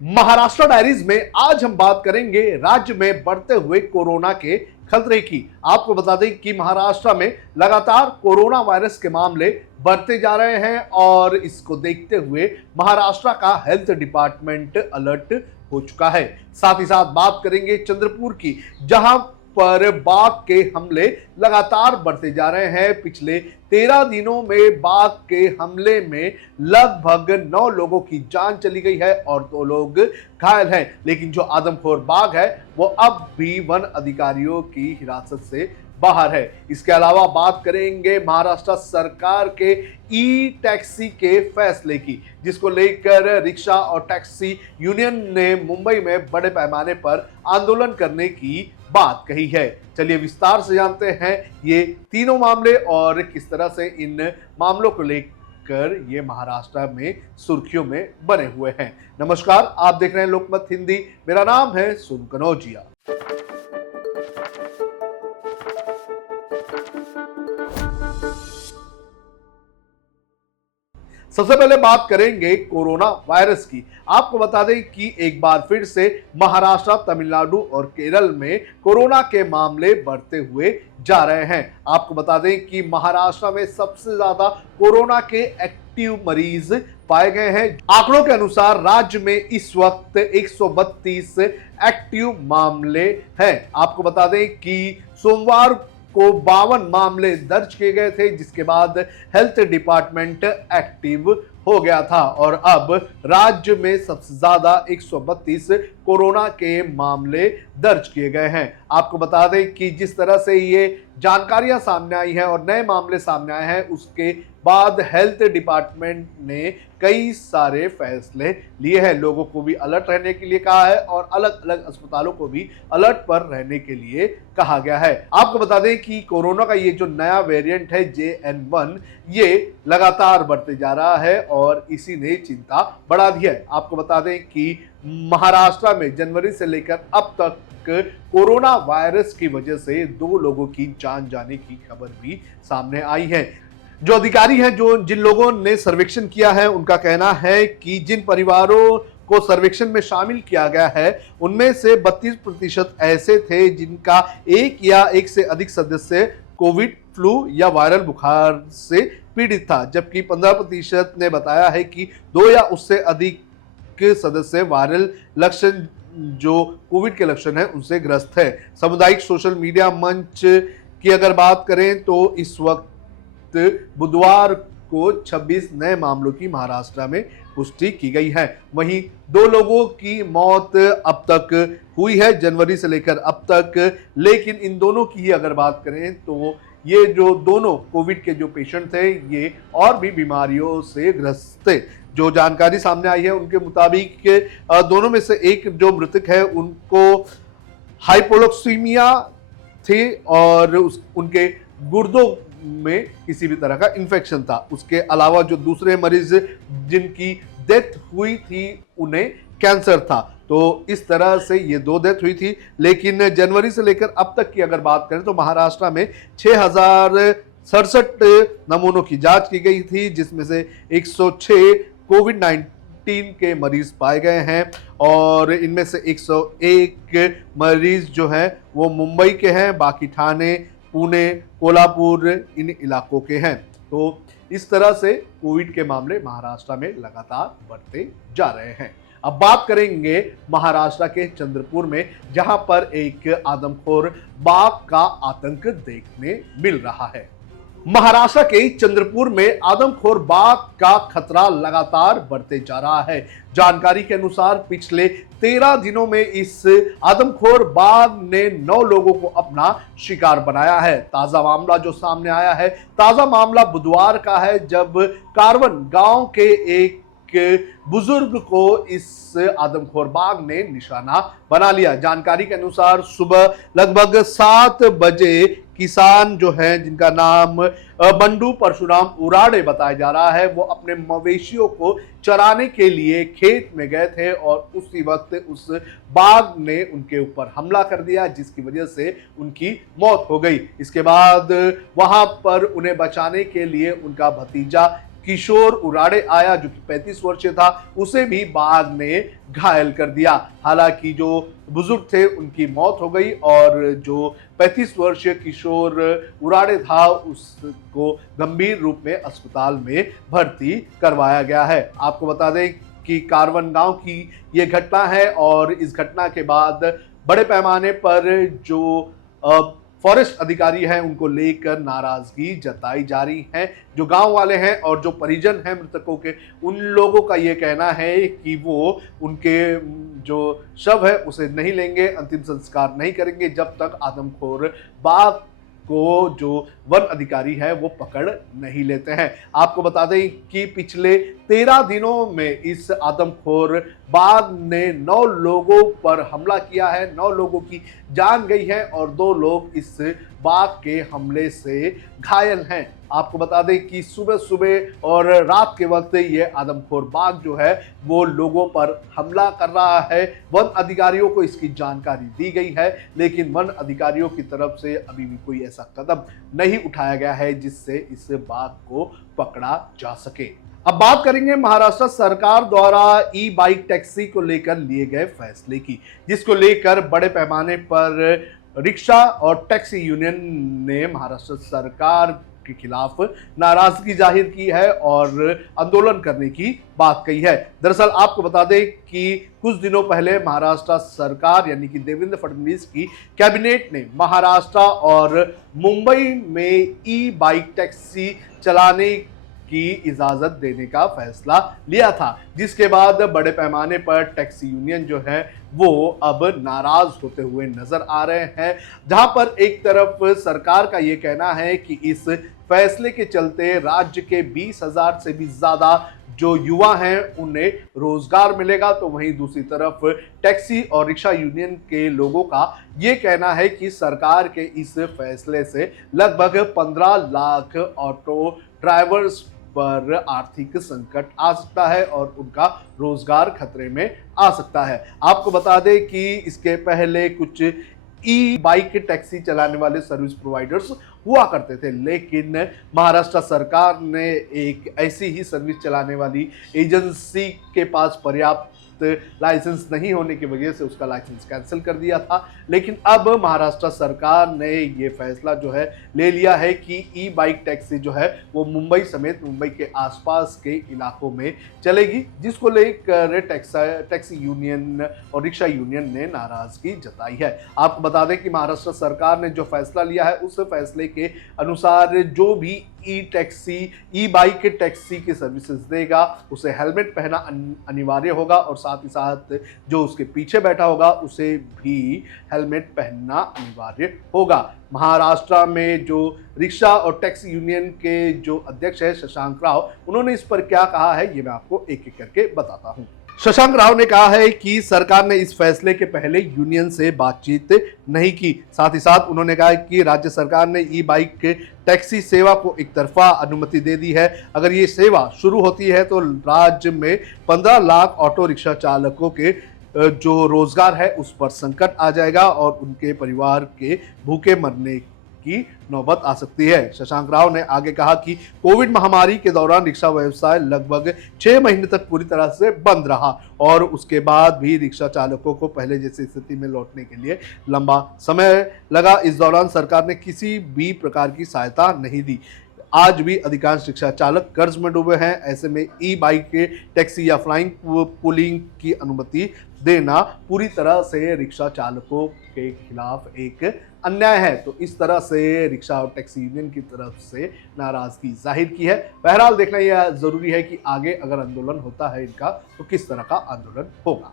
Maharashtra diaries में आज हम बात करेंगे राज्य में बढ़ते हुए कोरोना के खतरे की। आपको बता दें कि महाराष्ट्र में लगातार कोरोना वायरस के मामले बढ़ते जा रहे हैं और इसको देखते हुए महाराष्ट्र का हेल्थ डिपार्टमेंट अलर्ट हो चुका है। साथ ही साथ बात करेंगे चंद्रपुर की, जहां पर बाघ के हमले लगातार बढ़ते जा रहे हैं। पिछले 13 दिनों में बाघ के हमले में लगभग 9 लोगों की जान चली गई है और 2 लोग घायल हैं। लेकिन जो आदमखोर बाघ है वो अब भी वन अधिकारियों की हिरासत से बाहर है। इसके अलावा बात करेंगे महाराष्ट्र सरकार के ई टैक्सी के फैसले की, जिसको लेकर रिक्शा और टैक्सी यूनियन ने मुंबई में बड़े पैमाने पर आंदोलन करने की बात कही है। चलिए विस्तार से जानते हैं ये तीनों मामले और किस तरह से इन मामलों को लेकर ये महाराष्ट्र में सुर्खियों में बने हुए हैं। नमस्कार, आप देख रहे हैं लोकमत हिंदी। मेरा नाम है सुन कनौजिया। सबसे पहले बात करेंगे कोरोना वायरस की। आपको बता दें कि एक बार फिर से महाराष्ट्र, तमिलनाडु और केरल में कोरोना के मामले बढ़ते हुए जा रहे हैं। आपको बता दें कि महाराष्ट्र में सबसे ज्यादा कोरोना के एक्टिव मरीज पाए गए हैं। आंकड़ों के अनुसार राज्य में इस वक्त 132 एक्टिव मामले हैं। आपको बता दें कि सोमवार को 52 मामले दर्ज किए गए थे, जिसके बाद हेल्थ डिपार्टमेंट एक्टिव हो गया था और अब राज्य में सबसे ज्यादा 132 कोरोना के मामले दर्ज किए गए हैं। आपको बता दें कि जिस तरह से ये जानकारियां सामने आई हैं और नए मामले सामने आए हैं, उसके बाद हेल्थ डिपार्टमेंट ने कई सारे फैसले लिए हैं। लोगों को भी अलर्ट रहने के लिए कहा है और अलग अलग अस्पतालों को भी अलर्ट पर रहने के लिए कहा गया है। आपको बता दें कि कोरोना का ये जो नया वेरिएंट है JN1, ये लगातार बढ़ते जा रहा है और इसी ने चिंता बढ़ा दी है। आपको बता दें कि महाराष्ट्र में जनवरी से लेकर अब तक कोरोना वायरस की वजह से 2 लोगों की जान जाने की खबर भी सामने आई है। जो अधिकारी हैं, जिन लोगों ने सर्वेक्षण किया है, उनका कहना है कि जिन परिवारों को सर्वेक्षण में शामिल किया गया है, उनमें से 32% ऐसे थे जिनका एक या एक से अधिक सदस्य कोविड, फ्लू या वायरल बुखार से पीड़ित था, जबकि 15% ने बताया है कि 2 या उससे अधिक सदस्य वायरल लक्षण, जो कोविड के लक्षण है, उनसे ग्रस्त है। सामुदायिक सोशल मीडिया मंच की अगर बात करें तो इस वक्त बुधवार को 26 नए मामलों की महाराष्ट्र में पुष्टि की गई है। वहीं 2 लोगों की मौत अब तक हुई है जनवरी से लेकर अब तक। लेकिन इन दोनों की ही अगर बात करें तो ये जो दोनों कोविड के जो पेशेंट थे, ये और भी बीमारियों से ग्रस्त थे। जो जानकारी सामने आई है उनके मुताबिक दोनों में से एक जो मृतक है उनको हाइपोक्सीमिया थे और उनके गुर्दों में किसी भी तरह का इन्फेक्शन था। उसके अलावा जो दूसरे मरीज जिनकी डेथ हुई थी, उन्हें कैंसर था। तो इस तरह से ये 2 डेथ हुई थी। लेकिन जनवरी से लेकर अब तक की अगर बात करें तो महाराष्ट्र में 6067 नमूनों की जांच की गई थी, जिसमें से 106 कोविड-19 के मरीज पाए गए हैं और इनमें से 101 मरीज जो हैं वो मुंबई के हैं, बाकी ठाणे, पुणे, कोल्हापुर इन इलाकों के हैं। तो इस तरह से कोविड के मामले महाराष्ट्र में लगातार बढ़ते जा रहे हैं। अब बात करेंगे महाराष्ट्र के चंद्रपुर में, जहां पर एक आदमखोर बाघ का आतंक देखने मिल रहा है। महाराष्ट्र के चंद्रपुर में आदमखोर बाघ का खतरा लगातार बढ़ते जा रहा है। जानकारी के अनुसार पिछले 13 दिनों में इस आदमखोर बाघ ने 9 लोगों को अपना शिकार बनाया है। ताजा मामला जो सामने आया है, ताजा मामला बुधवार का है, जब कारवन गांव के एक बुजुर्ग को इस आदमखोर बाघ ने निशाना बना लिया। जानकारी के अनुसार सुबह लगभग 7 बजे किसान जो है, जिनका नाम बंडू परशुराम उराड़े बताया जा रहा है, वो अपने मवेशियों को चराने के लिए खेत में गए थे और उसी वक्त उस बाघ ने उनके ऊपर हमला कर दिया, जिसकी वजह से उनकी मौत हो गई। इसके बाद वहां पर उन्हें बचाने के लिए उनका भतीजा किशोर उराड़े आया जो कि 35 वर्षीय था, उसे भी बाघ ने घायल कर दिया। हालांकि जो बुजुर्ग थे उनकी मौत हो गई और जो 35 वर्षीय किशोर उराड़े था उसको गंभीर रूप में अस्पताल में भर्ती करवाया गया है। आपको बता दें कि कारवन गांव की ये घटना है और इस घटना के बाद बड़े पैमाने पर जो फॉरेस्ट अधिकारी हैं उनको लेकर नाराजगी जताई जा रही है। जो गांव वाले हैं और जो परिजन हैं मृतकों के, उन लोगों का ये कहना है कि वो उनके जो शव है उसे नहीं लेंगे, अंतिम संस्कार नहीं करेंगे जब तक आदमखोर बाघ को जो वन अधिकारी है वो पकड़ नहीं लेते हैं। आपको बता दें कि पिछले 13 दिनों में इस आदमखोर बाघ ने 9 लोगों पर हमला किया है, 9 लोगों की जान गई है और 2 लोग इस बाघ के हमले से घायल हैं। आपको बता दें कि सुबह सुबह और रात के वक्त ये आदमखोर बाघ जो है वो लोगों पर हमला कर रहा है। वन अधिकारियों को इसकी जानकारी दी गई है, लेकिन वन अधिकारियों की तरफ से अभी भी कोई ऐसा कदम नहीं उठाया गया है जिससे इस बाघ को पकड़ा जा सके। अब बात करेंगे महाराष्ट्र सरकार द्वारा ई बाइक टैक्सी को लेकर लिए गए फैसले की, जिसको लेकर बड़े पैमाने पर रिक्शा और टैक्सी यूनियन ने महाराष्ट्र सरकार के खिलाफ नाराजगी जाहिर की है और आंदोलन करने की बात कही है। दरअसल आपको बता दें कि कुछ दिनों पहले महाराष्ट्र सरकार यानी कि देवेंद्र फडणवीस की कैबिनेट ने महाराष्ट्र और मुंबई में ई बाइक टैक्सी चलाने की इजाजत देने का फैसला लिया था, जिसके बाद बड़े पैमाने पर टैक्सी यूनियन जो है वो अब नाराज होते हुए नजर आ रहे हैं। जहां पर एक तरफ सरकार का ये कहना है कि इस फैसले के चलते राज्य के 20,000 से भी ज्यादा जो युवा हैं उन्हें रोजगार मिलेगा, तो वहीं दूसरी तरफ टैक्सी और रिक्शा यूनियन के लोगों का ये कहना है कि सरकार के इस फैसले से लगभग 15 लाख ऑटो ड्राइवर्स पर आर्थिक संकट आ सकता है और उनका रोजगार खतरे में आ सकता है। आपको बता दें कि इसके पहले कुछ ई बाइक टैक्सी चलाने वाले सर्विस प्रोवाइडर्स हुआ करते थे, लेकिन महाराष्ट्र सरकार ने एक ऐसी ही सर्विस चलाने वाली एजेंसी के पास पर्याप्त लाइसेंस नहीं होने की वजह से उसका लाइसेंस कैंसिल कर दिया था। लेकिन अब महाराष्ट्र सरकार ने ये फैसला जो है ले लिया है कि ई बाइक टैक्सी जो है वो मुंबई समेत मुंबई के आसपास के इलाकों में चलेगी, जिसको लेकर टैक्सी यूनियन और रिक्शा यूनियन ने नाराजगी जताई है। आपको बता दें कि महाराष्ट्र सरकार ने जो फैसला लिया है उस फैसले के अनुसार जो भी ई बाइक टैक्सी की सर्विसेज देगा उसे हेलमेट पहना अनिवार्य होगा और साथ ही साथ जो उसके पीछे बैठा होगा उसे भी हेलमेट पहनना अनिवार्य होगा। महाराष्ट्र में जो रिक्शा और टैक्सी यूनियन के जो अध्यक्ष है शशांक राव, उन्होंने इस पर क्या कहा है ये मैं आपको एक एक करके बताता हूं। शशांक राव ने कहा है कि सरकार ने इस फैसले के पहले यूनियन से बातचीत नहीं की। साथ ही साथ उन्होंने कहा कि राज्य सरकार ने ई बाइक टैक्सी सेवा को एक तरफा अनुमति दे दी है। अगर ये सेवा शुरू होती है तो राज्य में 15 लाख ऑटो रिक्शा चालकों के जो रोजगार है उस पर संकट आ जाएगा और उनके परिवार के भूखे मरने की नौबत आ सकती है। शशांक राव ने आगे कहा कि कोविड महामारी के दौरान रिक्शा व्यवसाय लगभग 6 महीने तक पूरी तरह से बंद रहा और उसके बाद भी रिक्शा चालकों को पहले जैसी स्थिति में लौटने के लिए लंबा समय लगा। इस दौरान सरकार ने किसी भी प्रकार की सहायता नहीं दी। आज भी अधिकांश रिक्शा चालक कर्ज में डूबे हैं। ऐसे में ई बाइक टैक्सी या फ्लाइंग पुलिंग की अनुमति देना पूरी तरह से रिक्शा चालकों के खिलाफ एक अन्याय है। तो इस तरह से रिक्शा और टैक्सी यूनियन की तरफ से नाराजगी जाहिर की है। बहरहाल देखना यह जरूरी है कि आगे अगर आंदोलन होता है इनका तो किस तरह का आंदोलन होगा।